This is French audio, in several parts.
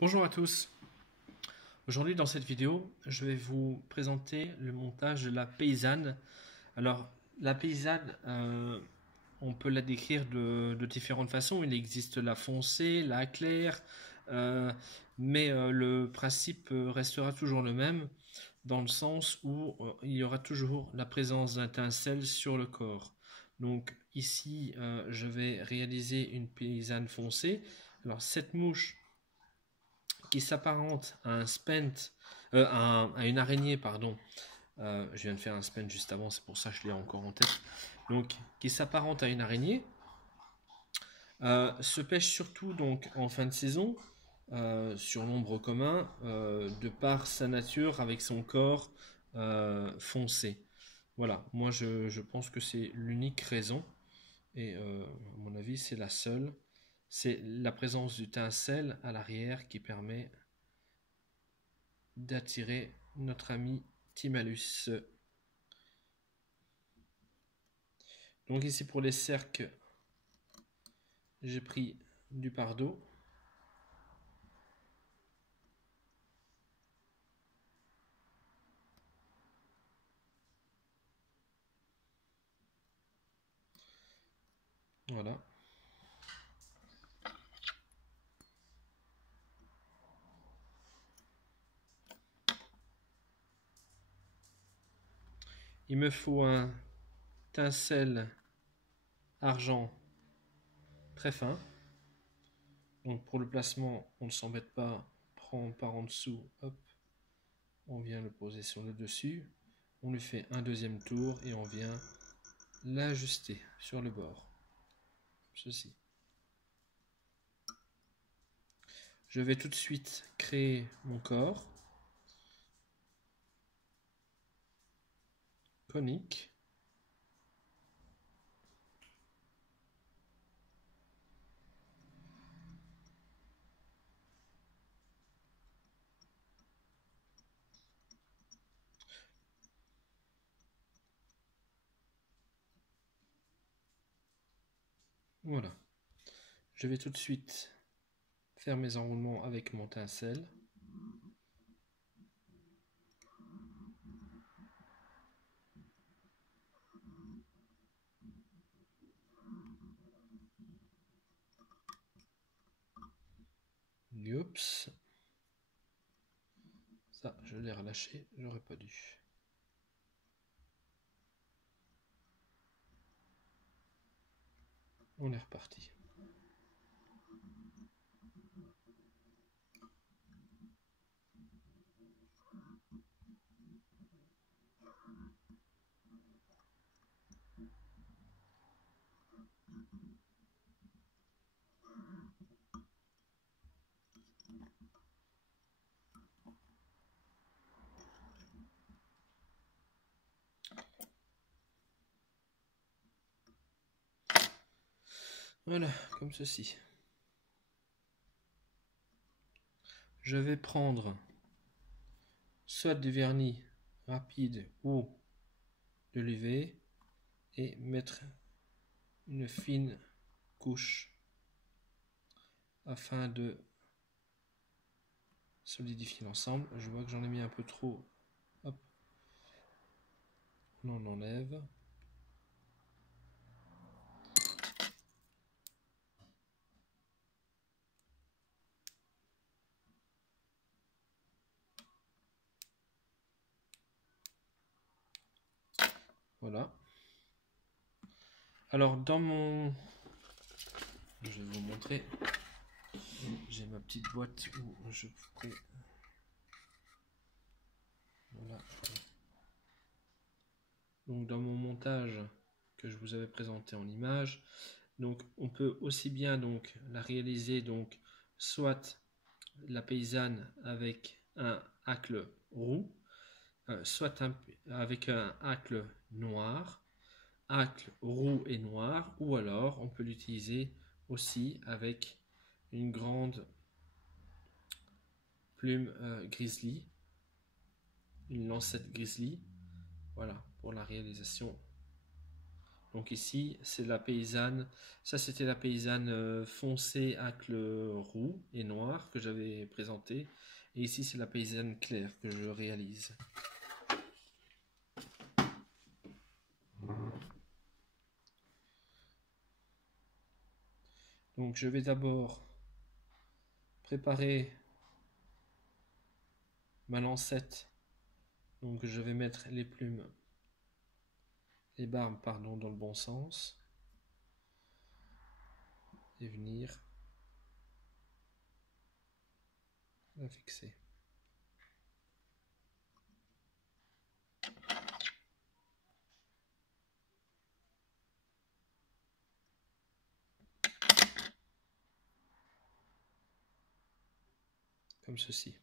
Bonjour à tous. Aujourd'hui dans cette vidéo, je vais vous présenter le montage de la paysanne. Alors la paysanne, on peut la décrire de différentes façons. Il existe la foncée, la claire, mais le principe restera toujours le même dans le sens où il y aura toujours la présence d'étincelles sur le corps. Donc ici, je vais réaliser une paysanne foncée. Alors cette mouche qui s'apparente à un spent, à une araignée, pardon. Je viens de faire un spent juste avant, c'est pour ça que je l'ai encore en tête. Donc, qui s'apparente à une araignée, se pêche surtout donc en fin de saison, sur l'ombre commun, de par sa nature avec son corps foncé. Voilà, moi je pense que c'est l'unique raison, et à mon avis c'est la seule. C'est la présence du tincelle à l'arrière qui permet d'attirer notre ami Timalus. Donc ici pour les cercles, j'ai pris du pardo. Voilà. Il me faut un tincelle argent très fin. Donc pour le placement, on ne s'embête pas, prend par en dessous, hop, on vient le poser sur le dessus, on lui fait un deuxième tour et on vient l'ajuster sur le bord. Ceci. Je vais tout de suite créer mon corps conique. Voilà. Je vais tout de suite faire mes enroulements avec mon tincelle. Oups. Ça, je l'ai relâché, j'aurais pas dû. On est reparti. Voilà, comme ceci. Je vais prendre soit du vernis rapide ou de l'UV et mettre une fine couche afin de solidifier l'ensemble. Je vois que j'en ai mis un peu trop. Hop. On en enlève. Voilà. Alors dans mon... Je vais vous montrer. J'ai ma petite boîte où je pourrais... Voilà. Donc dans mon montage que je vous avais présenté en image, donc on peut aussi bien donc la réaliser donc soit la paysanne avec un hacle roux, soit avec un hacle noir, hacle roux et noir, ou alors on peut l'utiliser aussi avec une grande plume grizzly, une lancette grizzly, voilà, pour la réalisation Donc ici, c'est la paysanne. Ça, c'était la paysanne foncée avec le roux et noir que j'avais présenté. Et ici, c'est la paysanne claire que je réalise. Donc je vais d'abord préparer ma lancette. Donc je vais mettre les plumes, les barbes, pardon, dans le bon sens. Et venir la fixer. Comme ceci.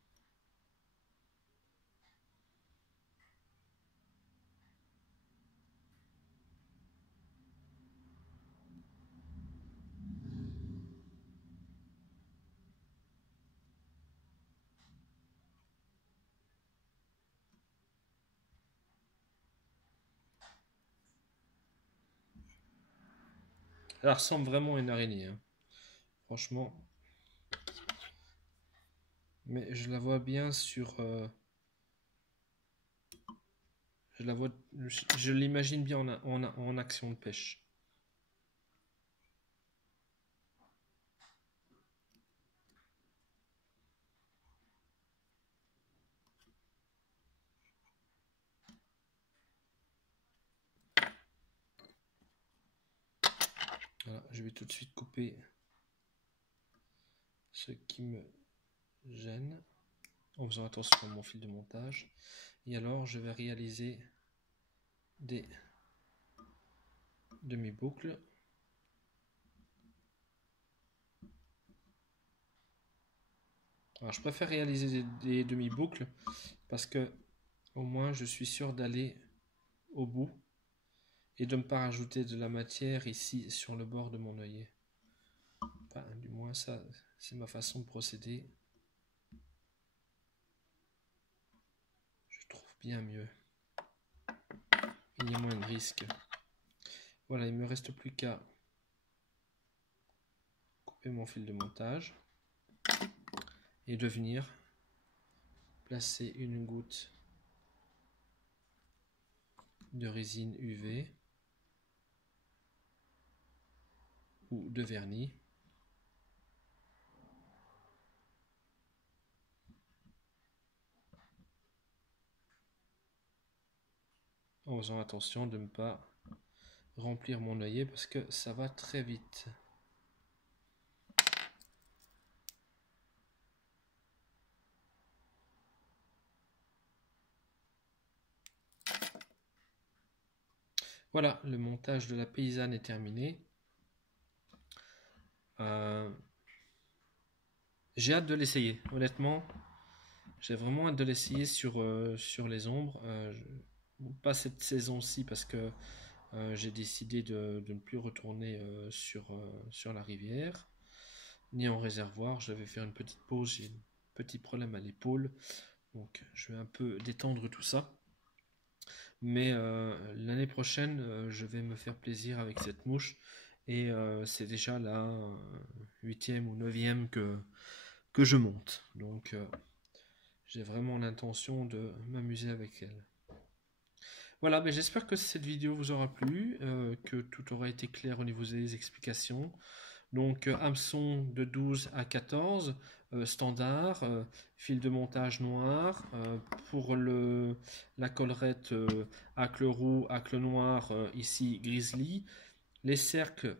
Elle ressemble vraiment à une araignée, hein. Franchement. Mais je la vois bien sur... je l'imagine bien en action de pêche. Voilà, je vais tout de suite couper ce qui me gêne en faisant attention à mon fil de montage. Et alors, je vais réaliser des demi-boucles. Alors, je préfère réaliser des demi-boucles parce que au moins je suis sûr d'aller au bout et de ne pas rajouter de la matière ici sur le bord de mon œillet. Enfin, du moins ça, c'est ma façon de procéder. Je trouve bien mieux. Il y a moins de risques. Voilà, il ne me reste plus qu'à couper mon fil de montage et de venir placer une goutte de résine UV ou de vernis en faisant attention de ne pas remplir mon œillet parce que ça va très vite. Voilà, le montage de la paysanne est terminé. J'ai hâte de l'essayer, honnêtement. J'ai vraiment hâte de l'essayer sur les ombres. Pas cette saison-ci parce que j'ai décidé de ne plus retourner sur la rivière, ni en réservoir. Je vais faire une petite pause, j'ai un petit problème à l'épaule. Donc je vais un peu détendre tout ça. Mais l'année prochaine, je vais me faire plaisir avec cette mouche. Et c'est déjà la 8e ou 9e que je monte. Donc j'ai vraiment l'intention de m'amuser avec elle. Voilà, mais j'espère que cette vidéo vous aura plu, que tout aura été clair au niveau des explications. Donc hameçon de 12 à 14, standard, fil de montage noir, pour la collerette avec le roux, avec le noir, ici grizzly, les cercles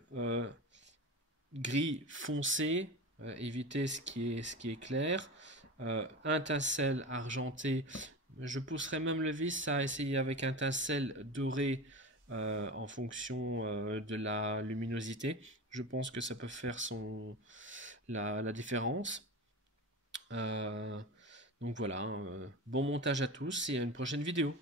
gris foncé, éviter ce qui est clair, un tincelle argenté. Je pousserai même le vis à essayer avec un tincelle doré en fonction de la luminosité. Je pense que ça peut faire la différence. Donc voilà, bon montage à tous et à une prochaine vidéo.